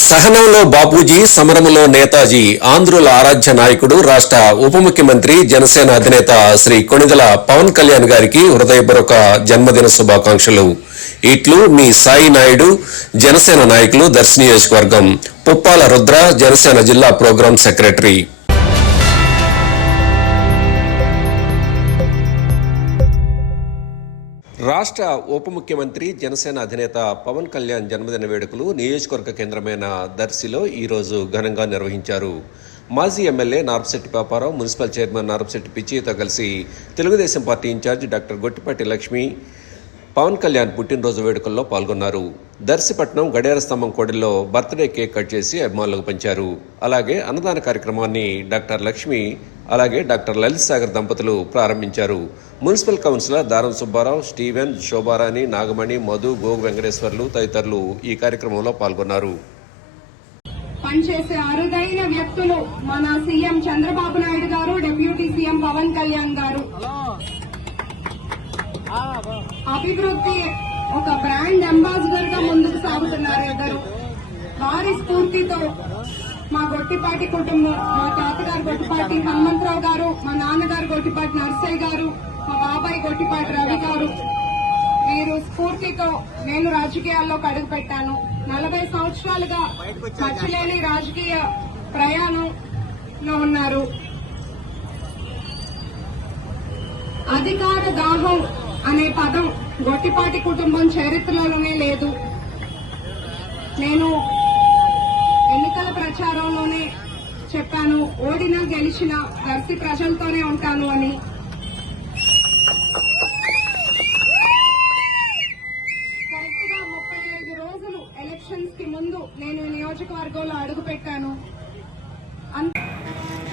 సహనంలో బాపూజీ సమరములో నేతాజీ ఆంధ్రుల ఆరాధ్య నాయకుడు రాష్ట్ర ఉప ముఖ్యమంత్రి జనసేన అధినేత శ్రీ కొణిదల పవన్ కళ్యాణ్ గారికి హృదయపూర్వక జన్మదిన శుభాకాంక్షలు. ఇట్లు మీ సాయి నాయుడు జనసేన నాయకులు దర్శి నియోజకవర్గం పుప్పాల రుద్ర జనసేన జిల్లా ప్రోగ్రాం సెక్రటరీ. రాష్ట్ర ఉప ముఖ్యమంత్రి జనసేన అధినేత పవన్ కళ్యాణ్ జన్మదిన వేడుకలు నియోజకవర్గ కేంద్రమైన దర్శిలో ఈరోజు ఘనంగా నిర్వహించారు. మాజీ MLA Narpasetti Paparao municipal chairman Narpasetti పిచ్చితో కలిసి Telugu Desam party incharge doctor Gottipati Lakshmi Pawan Kalyan పుట్టినరోజు వేడుకల్లో పాల్గొన్నారు. దర్శిపట్నం గడియార స్తంభం కోడెల్లో బర్త్డే కేక్ కట్ చేసి అభిమానులకు పంచారు. అలాగే అన్నదాన కార్యక్రమాన్ని డాక్టర్ లక్ష్మి అలాగే డాక్టర్ లలిత్ సాగర్ దంపతులు ప్రారంభించారు. Municipal councillor Daram Subbarao Steven Shobharani Nagamani Madhu Gogu Venkateswarlu తదితరులు ఈ కార్యక్రమంలో పాల్గొన్నారు. పనిచేసే అరుదైన వ్యక్తులు మన సీఎం చంద్రబాబు నాయుడు గారు డిప్యూటీ సీఎం పవన్ కళ్యాణ్ గారు. అభివృద్ధి ఒక బ్రాండ్ అంబాసిడర్గా ముందుకు సాగుతున్నారు ఇద్దరు. వారి స్ఫూర్తితో మా గొట్టిపాటి కుటుంబం మా తాతగారు గొట్టిపాటి హనుమంతరావు గారు మా నాన్నగారు గొట్టిపాటి నర్సయ్య గారు మా బాబాయ్ గొట్టిపాటి రవి గారు. వీరు స్ఫూర్తితో నేను రాజకీయాల్లో అడుగు పెట్టాను. నలభై సంవత్సరాలుగా మచ్చలేని రాజకీయ ప్రయాణంలో ఉన్నారు. అధికార దాహం అనే పదం గొట్టిపాటి కుటుంబం చరిత్రలోనే లేదు. నేను ఎన్నికల ప్రచారంలోనే చెప్పాను ఓడినా గెలిచిన దర్శి ప్రజలతోనే ఉంటాను అని. కరెక్ట్గా ముప్పై ఐదు రోజులు ఎలక్షన్స్కి ముందు నేను నియోజకవర్గంలో అడుగు పెట్టాను అన్-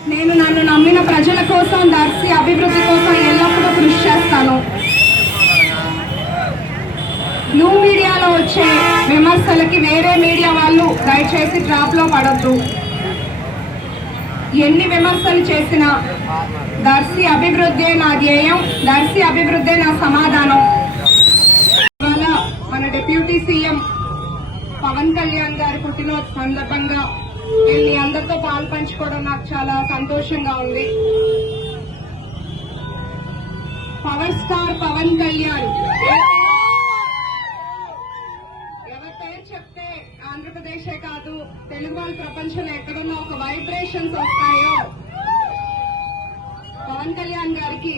నేను నన్ను నమ్మిన ప్రజల కోసం దర్శి అభివృద్ధి విమర్శలకి వేరే మీడియా వాళ్ళు దయచేసి డ్రాప్లో పడద్దు. ఎన్ని విమర్శలు చేసినా దర్శి అభివృద్ధే నా ధ్యేయం దర్శి అభివృద్ధే నా సమాధానం. ఇవాళ మన డిప్యూటీ సీఎం పవన్ కళ్యాణ్ గారి పుట్టినరోజు సందర్భంగా నేను మీ అందరితో పాలు పంచుకోవడం నాకు చాలా సంతోషంగా ఉంది. పవర్ స్టార్ పవన్ కళ్యాణ్ పేరు చెప్తే ఆంధ్రప్రదేశే కాదు తెలుగు వాళ్ళ ప్రపంచంలో ఎక్కడున్న ఒక వైబ్రేషన్స్ వస్తాయో. పవన్ కళ్యాణ్ గారికి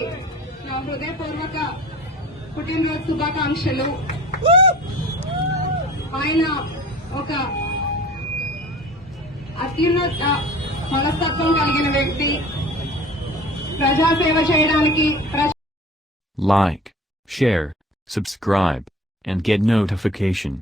నా హృదయపూర్వక పుట్టినరోజు శుభాకాంక్షలు. ఆయన ఒక అత్యున్నత మనస్తత్వం కలిగిన వ్యక్తి. ప్రజాసేవ చేయడానికి like share subscribe and get notification.